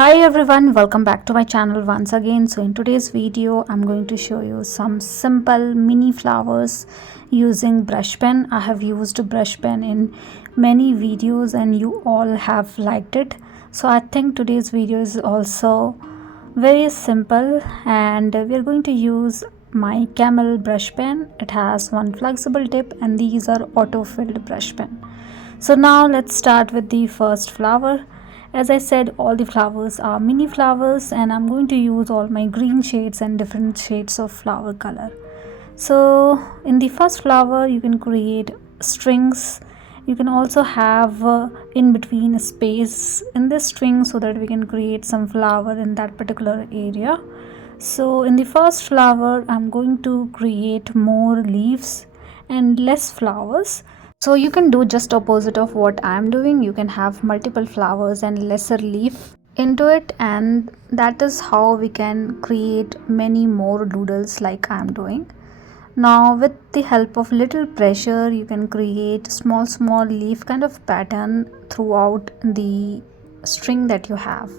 Hi everyone, welcome back to my channel once again. So in today's video I'm going to show you some simple mini flowers using brush pen. I have used brush pen in many videos and you all have liked it. So I think today's video is also very simple and we are going to use my Camel brush pen. It has one flexible tip and these are auto filled brush pen. So now let's start with the first flower. As I said, all the flowers are mini flowers and I'm going to use all my green shades and different shades of flower color. So in the first flower you can create strings. You can also have in between a space in this string so that we can create some flower in that particular area. So in the first flower I'm going to create more leaves and less flowers. So you can do just opposite of what I am doing. You can have multiple flowers and lesser leaf into it, and that is how we can create many more doodles like I am doing. Now with the help of little pressure you can create small leaf kind of pattern throughout the string that you have.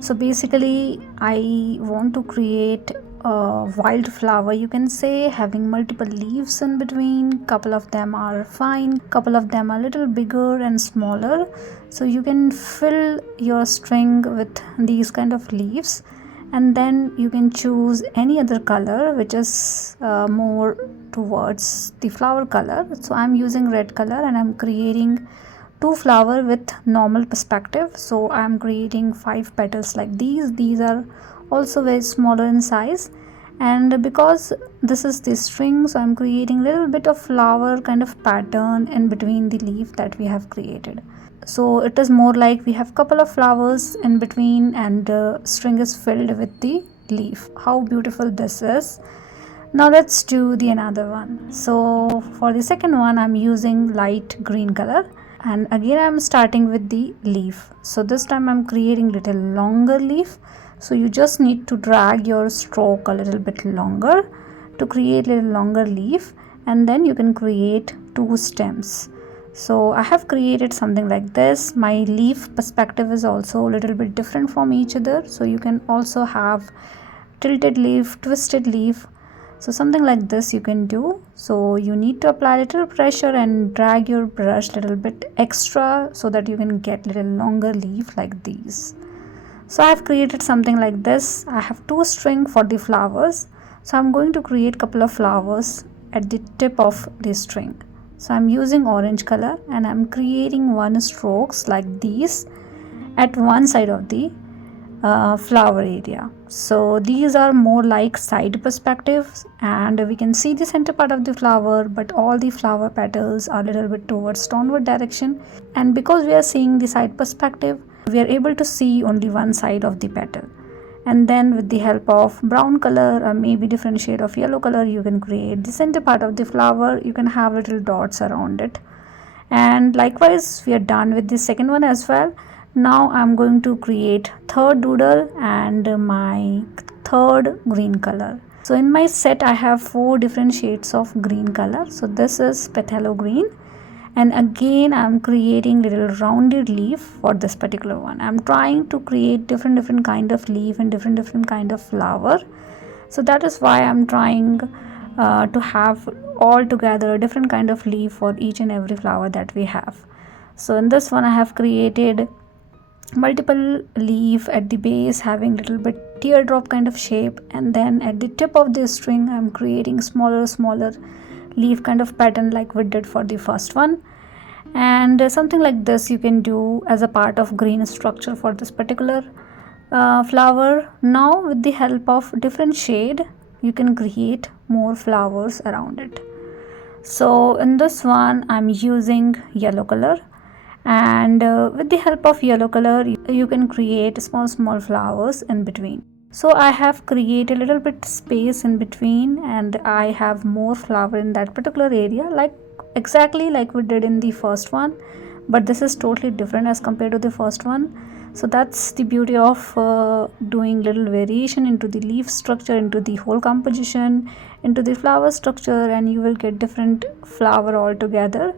So basically I want to create a wildflower, you can say, having multiple leaves in between. Couple of them are fine, couple of them are a little bigger and smaller. So you can fill your string with these kind of leaves and then you can choose any other color which is more towards the flower color. So I'm using red color and I'm creating two flower with normal perspective. So I am creating 5 petals like these are also very smaller in size, and because this is the string, so I'm creating a little bit of flower kind of pattern in between the leaf that we have created. So it is more like we have couple of flowers in between and the string is filled with the leaf. How beautiful this is. Now let's do the another one. So for the second one I'm using light green color and again I'm starting with the leaf. So this time I'm creating little longer leaf. So you just need to drag your stroke a little bit longer to create little longer leaf, and then you can create 2 stems. So I have created something like this. My leaf perspective is also a little bit different from each other, so you can also have tilted leaf, twisted leaf. So something like this you can do. So you need to apply little pressure and drag your brush little bit extra so that you can get little longer leaf like these. So I have created something like this. I have 2 string for the flowers. So I'm going to create couple of flowers at the tip of the string. So I'm using orange color and I'm creating 1 strokes like these at one side of the flower area. So these are more like side perspectives and we can see the center part of the flower, but all the flower petals are a little bit towards downward direction, and because we are seeing the side perspective we are able to see only one side of the petal. And then with the help of brown color or maybe different shade of yellow color you can create the center part of the flower. You can have little dots around it, and likewise we are done with the second one as well. Now I'm going to create third doodle and my third green color. So in my set I have 4 different shades of green color. So this is Pathalo green, and again I'm creating little rounded leaf for this particular one. I'm trying to create different kind of leaf and different kind of flower. So that is why I'm trying to have all together different kind of leaf for each and every flower that we have. So in this one I have created multiple leaf at the base having little bit teardrop kind of shape, and then at the tip of this string I'm creating smaller leaf kind of pattern like we did for the first one. And something like this you can do as a part of green structure for this particular flower. Now with the help of different shade you can create more flowers around it. So in this one I'm using yellow color, and with the help of yellow color you can create small flowers in between. So I have created a little bit space in between and I have more flower in that particular area, like exactly like we did in the first one, but this is totally different as compared to the first one. So that's the beauty of doing little variation into the leaf structure, into the whole composition, into the flower structure, and you will get different flower all together.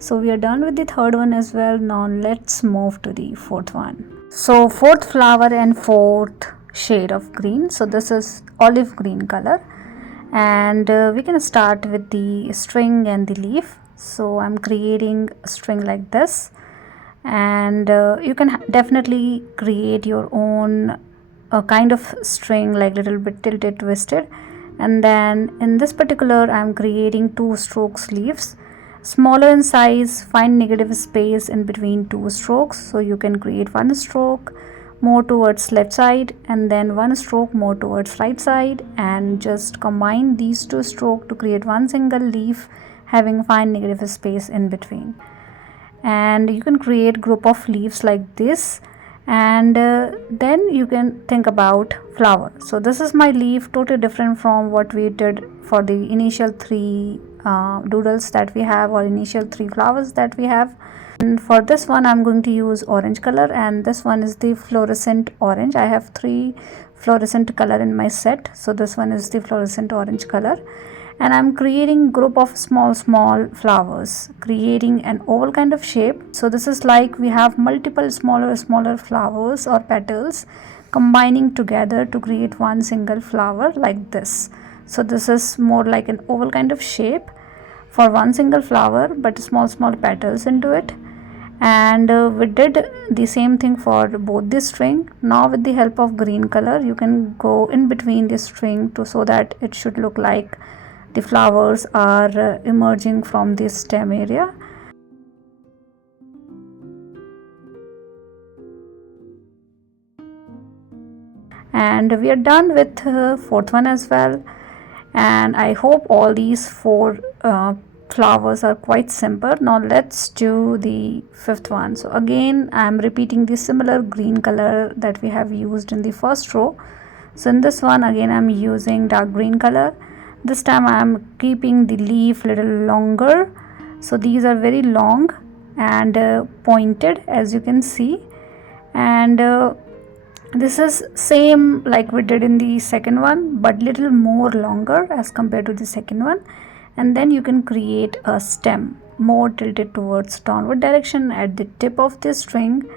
So we are done with the third one as well. Now let's move to the fourth one. So fourth flower and fourth shade of green, so this is olive green color, and we can start with the string and the leaf. So I'm creating a string like this, and you can definitely create your own kind of string, like little bit tilted, twisted. And then in this particular I'm creating two strokes leaves, smaller in size. Find negative space in between two strokes, so you can create one stroke more towards left side and then one stroke more towards right side, and just combine these two strokes to create one single leaf having fine negative space in between. And you can create group of leaves like this, and then you can think about flower. So this is my leaf, totally different from what we did for the initial three doodles that we have, or initial three flowers that we have. And for this one I'm going to use orange color, and this one is the fluorescent orange. I have three fluorescent color in my set, so this one is the fluorescent orange color. And I'm creating group of small flowers, creating an oval kind of shape. So this is like we have multiple smaller flowers or petals combining together to create one single flower like this. So this is more like an oval kind of shape for one single flower, but small petals into it. And we did the same thing for both the string. Now with the help of green color you can go in between the string to, so that it should look like the flowers are emerging from the stem area. And we are done with fourth one as well. And I hope all these four flowers are quite simple. Now let's do the fifth one. So again I'm repeating the similar green color that we have used in the first row. So in this one again I'm using dark green color. This time I am keeping the leaf little longer, so these are very long and pointed, as you can see. And this is same like we did in the second one, but little more longer as compared to the second one. And then you can create a stem more tilted towards downward direction at the tip of the string,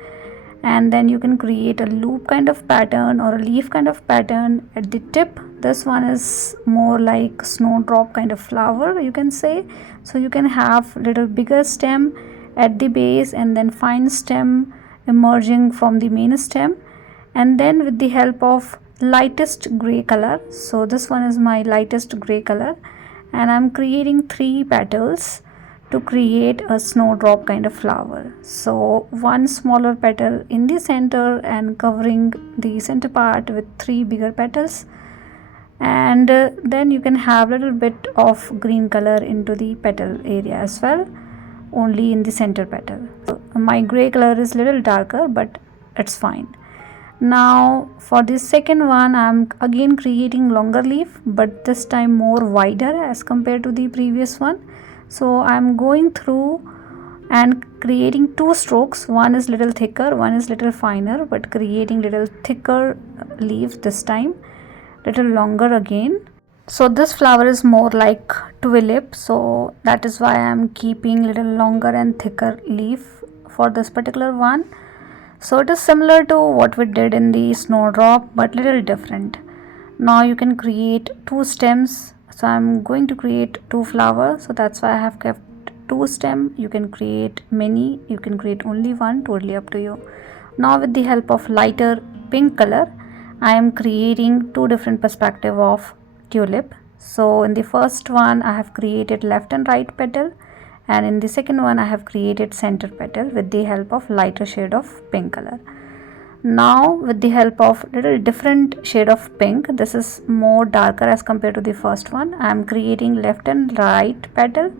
and then you can create a loop kind of pattern or a leaf kind of pattern at the tip. This one is more like snowdrop kind of flower, you can say. So you can have little bigger stem at the base and then fine stem emerging from the main stem. And then with the help of lightest gray color, so this one is my lightest gray color, and I'm creating three petals to create a snowdrop kind of flower. So one smaller petal in the center and covering the center part with three bigger petals. And then you can have little bit of green color into the petal area as well, only in the center petal. So my gray color is little darker, but it's fine. Now for the second one I'm again creating longer leaf, but this time more wider as compared to the previous one. So I'm going through and creating two strokes. One is little thicker, one is little finer, but creating little thicker leaf this time, little longer again. So this flower is more like tulip, so that is why I'm keeping little longer and thicker leaf for this particular one. So it is similar to what we did in the snowdrop, but little different. Now you can create two stems. So I'm going to create two flowers, so that's why I have kept two stem. You can create many, you can create only one, totally up to you. Now with the help of lighter pink color I am creating two different perspective of tulip. So in the first one I have created left and right petal, and in the second one I have created center petal with the help of lighter shade of pink color. Now with the help of little different shade of pink, this is more darker as compared to the first one, I am creating left and right petal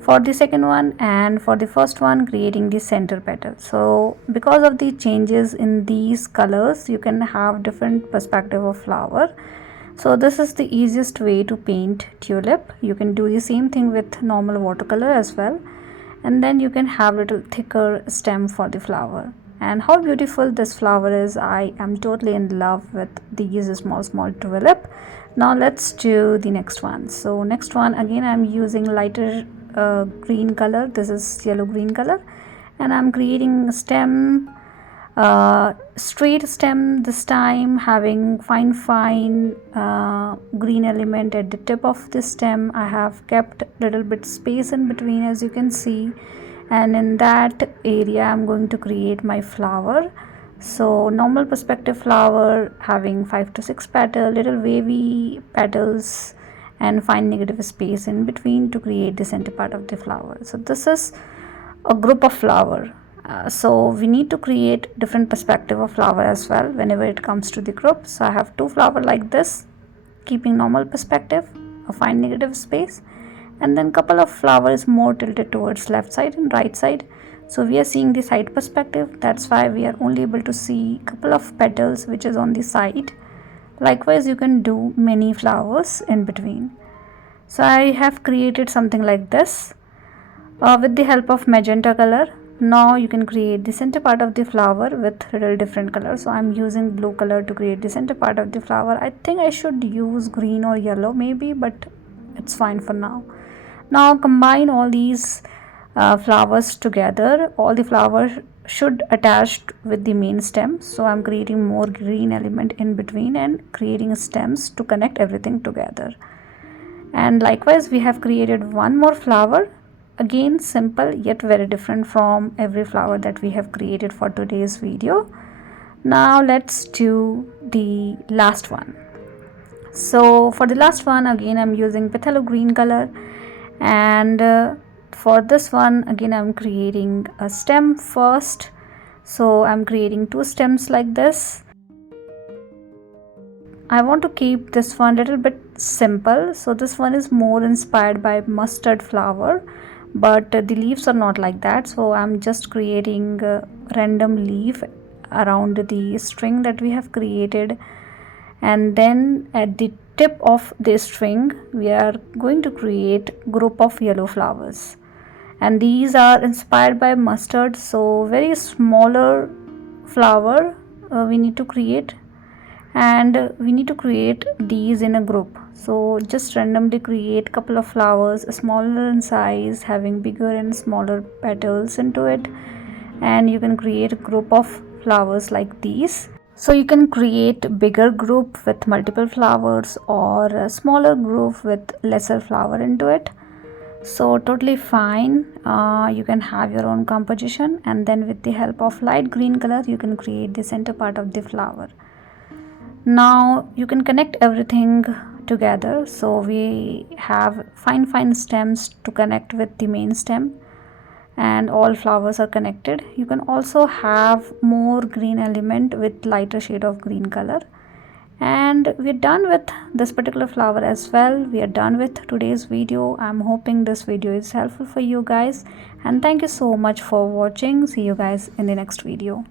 for the second one, and for the first one creating the center petal. So because of the changes in these colors you can have different perspective of flower. So this is the easiest way to paint tulip. You can do the same thing with normal watercolor as well, and then you can have little thicker stem for the flower. And how beautiful this flower is. I am totally in love with these small tulip. Now let's do the next one. So next one again I'm using lighter green color. This is yellow green color, and I'm creating a stem straight stem this time, having fine green element at the tip of the stem. I have kept little bit space in between, as you can see, and in that area I'm going to create my flower. So normal perspective flower having 5 to 6 petals, little wavy petals, and fine negative space in between to create the center part of the flower. So this is a group of flower. So we need to create different perspective of flower as well whenever it comes to the group. So I have 2 flower like this, keeping normal perspective, a fine negative space, and then couple of flowers more tilted towards left side and right side. So we are seeing the side perspective, that's why we are only able to see couple of petals which is on the side. Likewise, you can do many flowers in between. So I have created something like this with the help of magenta color. Now you can create the center part of the flower with little different color. So I'm using blue color to create the center part of the flower. I think I should use green or yellow maybe, but it's fine for now. Now combine all these flowers together. All the flowers should attach with the main stem. So I'm creating more green element in between and creating stems to connect everything together. And likewise, we have created one more flower. Again, simple yet very different from every flower that we have created for today's video. Now let's do the last one. So for the last one, again I'm using Pathalo green color, and for this one again I'm creating a stem first. So I'm creating 2 stems like this. I want to keep this one little bit simple. So this one is more inspired by mustard flower, but the leaves are not like that. So I'm just creating a random leaf around the string that we have created, and then at the tip of the string we are going to create group of yellow flowers, and these are inspired by mustard. So very smaller flower we need to create, and we need to create these in a group. So just randomly create couple of flowers smaller in size, having bigger and smaller petals into it, and you can create a group of flowers like these. So you can create bigger group with multiple flowers or a smaller group with lesser flower into it. So totally fine. You can have your own composition, and then with the help of light green color you can create the center part of the flower. Now you can connect everything together. So we have fine stems to connect with the main stem, and all flowers are connected. You can also have more green element with lighter shade of green color, and we're done with this particular flower as well. We are done with today's video. I'm hoping this video is helpful for you guys, and thank you so much for watching. See you guys in the next video.